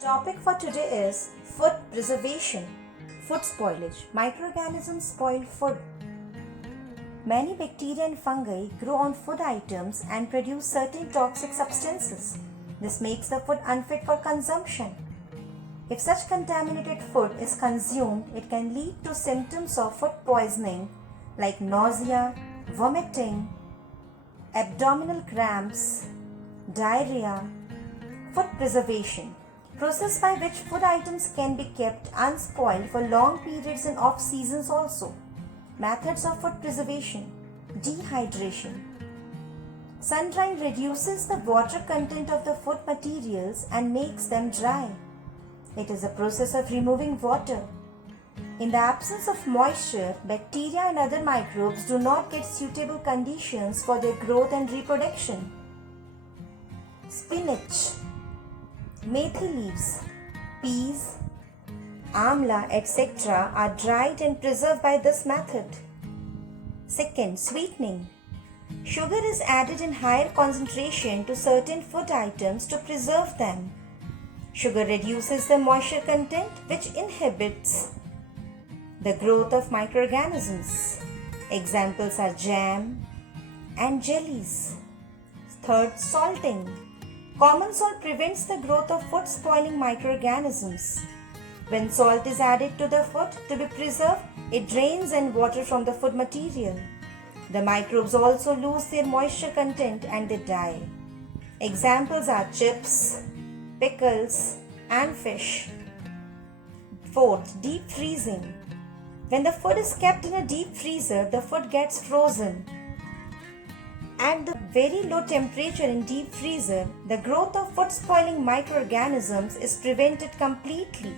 Topic for today is food preservation. Food spoilage. Microorganisms spoil food. Many bacteria and fungi grow on food items and produce certain toxic substances. This makes the food unfit for consumption. If such contaminated food is consumed, it can lead to symptoms of food poisoning like nausea, vomiting, abdominal cramps, diarrhea. Food preservation. Process by which food items can be kept unspoiled for long periods and off seasons also. Methods of food preservation. Dehydration. Sun drying reduces the water content of the food materials and makes them dry. It is a process of removing water. In the absence of moisture, bacteria and other microbes do not get suitable conditions for their growth and reproduction. Spinach, methi leaves, peas, amla, etc. are dried and preserved by this method. Second, sweetening. Sugar is added in higher concentration to certain food items to preserve them. Sugar reduces the moisture content, which inhibits the growth of microorganisms. Examples are jam and jellies. Third, salting. Common salt prevents the growth of food spoiling microorganisms. When salt is added to the food to be preserved, it drains in water from the food material. The microbes also lose their moisture content and they die. Examples are chips, pickles, and fish. Fourth, deep freezing. When the food is kept in a deep freezer, the food gets frozen. At the very low temperature in deep freezer, the growth of food spoiling microorganisms is prevented completely.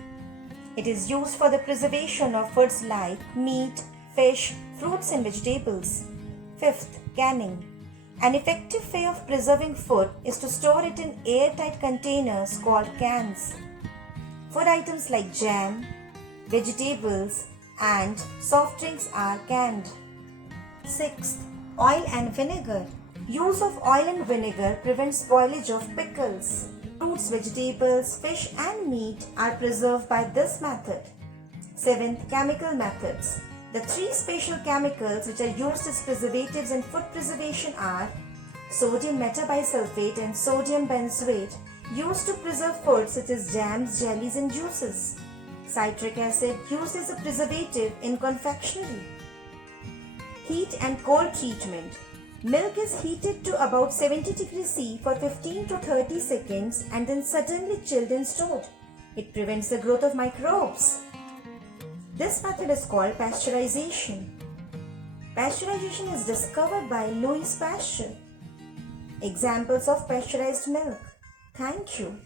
It is used for the preservation of foods like meat, fish, fruits and vegetables. Fifth, canning. An effective way of preserving food is to store it in airtight containers called cans. Food items like jam, vegetables, and soft drinks are canned. Sixth, oil and vinegar. Use of oil and vinegar prevents spoilage of pickles. Fruits, vegetables, fish and meat are preserved by this method. Seventh, chemical methods. The three special chemicals which are used as preservatives in food preservation are sodium metabisulfate and sodium benzoate, used to preserve foods such as jams, jellies and juices. Citric acid, used as a preservative in confectionery. Heat and cold treatment. Milk is heated to about 70 degrees C for 15 to 30 seconds and then suddenly chilled and stored. It prevents the growth of microbes. This method is called pasteurization. Pasteurization is discovered by Louis Pasteur. Examples of pasteurized milk. Thank you.